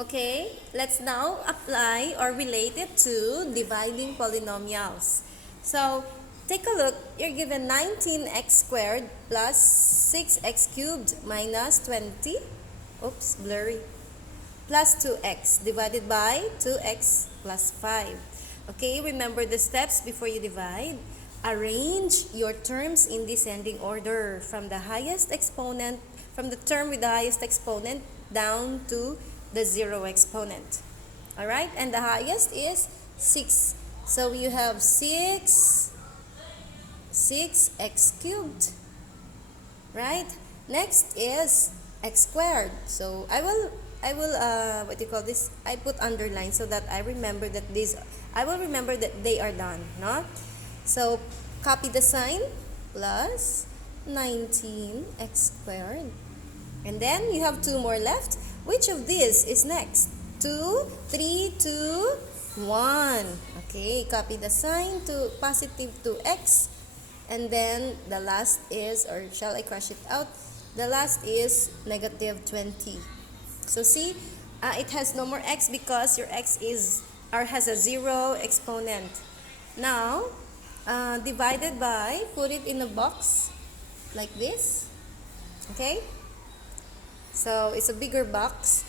Okay, let's now apply or relate it to dividing polynomials. So, take a look. You're given 19x squared plus 6x cubed minus 20. Oops, blurry. Plus 2x divided by 2x plus 5. Okay, remember the steps before you divide. Arrange your terms in descending order from the highest exponent, from the term with the highest exponent down to the zero exponent. Alright, and the highest is 6. So you have 6x cubed. Right? Next is x squared. So I will what do you call this? I put underline so that I will remember that they are done, no? So copy the sign plus 19x squared. And then you have 2 more left. Which of these is next? 2, 3, 2, 1. Okay, copy the sign to positive 2x. And then the last is, or shall I crush it out? The last is negative 20. So see, it has no more x because your x has a 0 exponent. Now, divided by, put it in a box like this. Okay? So it's a bigger box.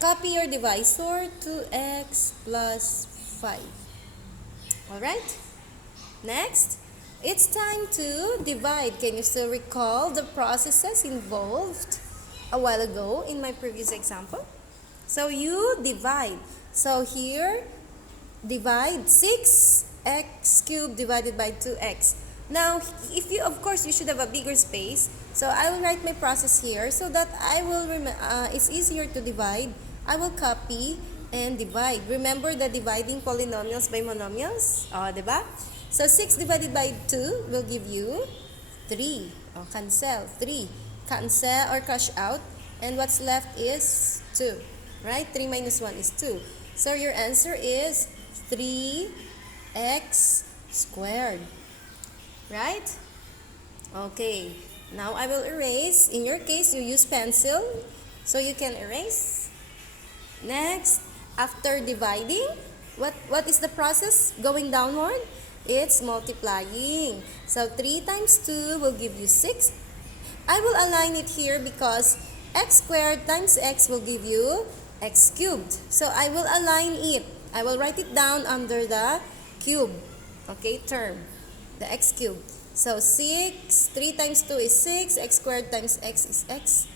Copy your divisor, 2x plus 5. Alright? Next, it's time to divide. Can you still recall the processes involved a while ago in my previous example? So you divide. So here, divide 6x cubed divided by 2x. Now, of course, you should have a bigger space. So I will write my process here so that it's easier to divide. I will copy and divide. Remember the dividing polynomials by monomials? Diba? So 6 divided by 2 will give you 3. Cancel. 3. Cancel or crush out. And what's left is 2. Right? 3 minus 1 is 2. So your answer is 3x squared. Right? Okay. Now I will erase. In your case, you use pencil. So you can erase. Next, after dividing, what is the process going downward? It's multiplying. So 3 times 2 will give you 6. I will align it here because x squared times x will give you x cubed. So I will align it. I will write it down under the cube. Okay, term. The x cubed. So 6, 3 times 2 is 6, x squared times x is x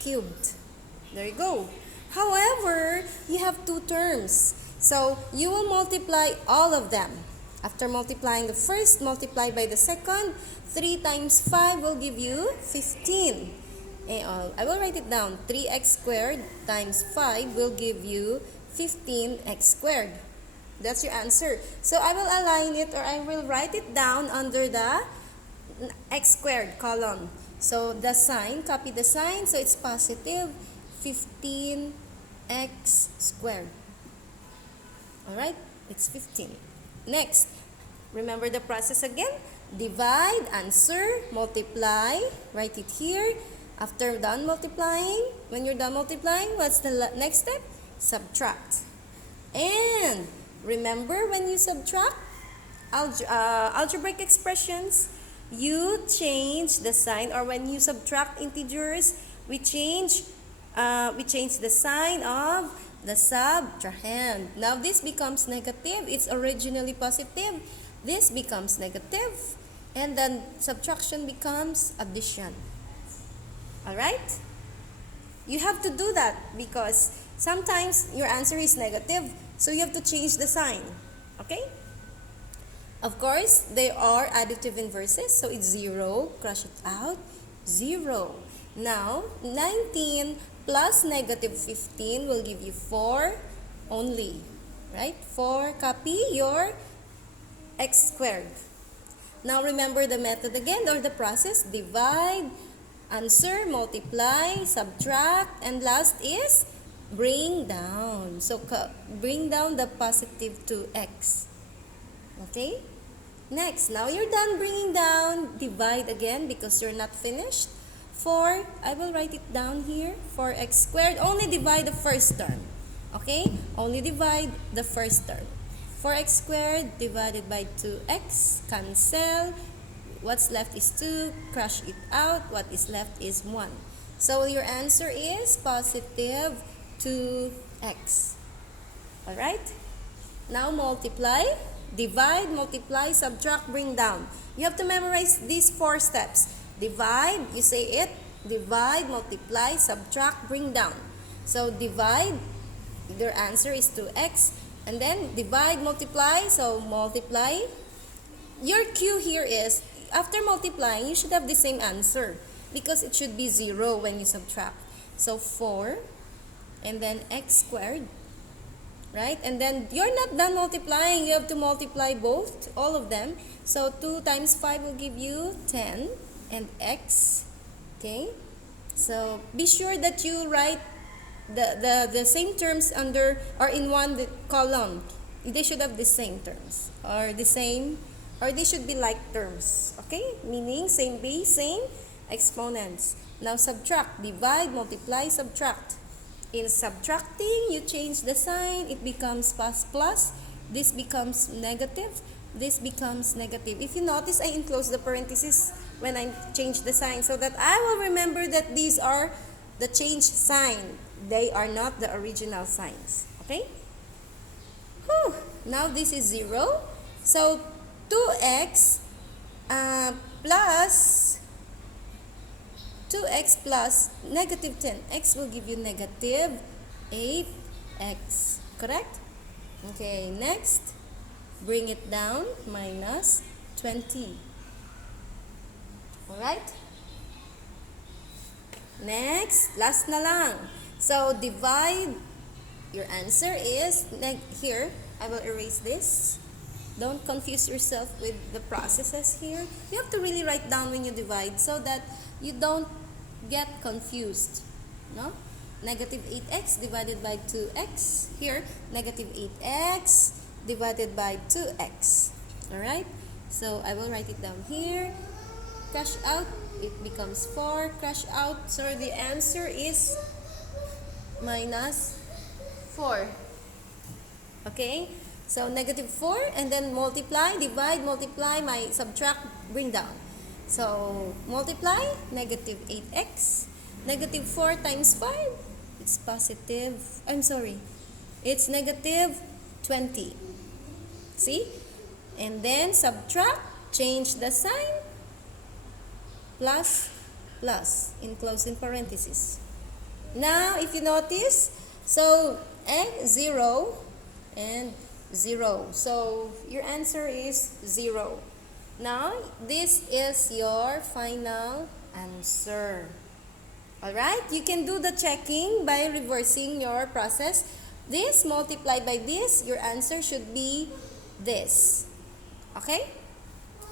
cubed. There you go. However, you have 2 terms. So you will multiply all of them. After multiplying the first, multiply by the second. 3 times 5 will give you 15. I will write it down. 3x squared times 5 will give you 15x squared. That's your answer. So I will align it, or I will write it down under the x squared column. So the sign, copy the sign. So it's positive 15x squared. Alright? It's 15. Next, remember the process again. Divide, answer, multiply. Write it here. After done multiplying, when you're done multiplying, what's the next step? Subtract. And remember, when you subtract algebraic expressions, you change the sign, or when you subtract integers, we change the sign of the subtrahend. Now this becomes negative. It's originally positive. This becomes negative. And then subtraction becomes addition. Alright? You have to do that because sometimes your answer is negative. So you have to change the sign. Okay? Of course, they are additive inverses. So it's 0. Crush it out. 0. Now, 19 plus negative 15 will give you 4 only. Right? 4. Copy your x squared. Now, remember the method again, or the process. Divide, answer, multiply, subtract, and last is bring down. So, bring down the positive 2x. Okay? Next, now you're done bringing down. Divide again because you're not finished. 4, I will write it down here. 4x squared. Only divide the first term. Okay? Only divide the first term. 4x squared divided by 2x, cancel. What's left is 2, crush it out. What is left is 1. So your answer is positive 2x. Alright? Now multiply, divide, multiply, subtract, bring down. You have to memorize these 4 steps. Divide, you say it, divide, multiply, subtract, bring down. So divide, their answer is 2x. And then divide, multiply, so multiply. Your cue here is, after multiplying, you should have the same answer because it should be 0 when you subtract. So 4 and then x squared, right? And then you're not done multiplying. You have to multiply both, all of them. So 2 times 5 will give you 10 and x, okay? So be sure that you write the same terms under or in one column. They should have the same terms or the same, or they should be like terms, okay? Meaning same base, same exponents. Now subtract, divide, multiply, subtract. In subtracting, you change the sign, it becomes plus, this becomes negative, this becomes negative. If you notice, I enclose the parentheses when I change the sign so that I will remember that these are the change sign. They are not the original signs. Okay? Whew. Now this is 0. So 2x plus 2x plus negative 10. X will give you negative 8x. Correct? Okay, next. Bring it down. Minus 20. Alright? Next. Last na lang. So, divide. Your answer is, here, I will erase this. Don't confuse yourself with the processes here. You have to really write down when you divide so that you don't get confused. No? Negative 8x divided by 2x. Here, negative 8x divided by 2x. Alright? So, I will write it down here. Crush out, it becomes 4. Crush out, so the answer is minus 4. Okay? So, negative 4 and then multiply, divide, multiply, subtract, bring down. So, multiply, negative 8x. Negative 4 times 5, it's positive, it's negative 20. See? And then subtract, change the sign, plus, in closing parentheses. Now, if you notice, so, 0 and 0. So, your answer is 0. Now, this is your final answer. Alright? You can do the checking by reversing your process. This multiplied by this, your answer should be this. Okay?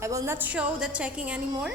I will not show the checking anymore.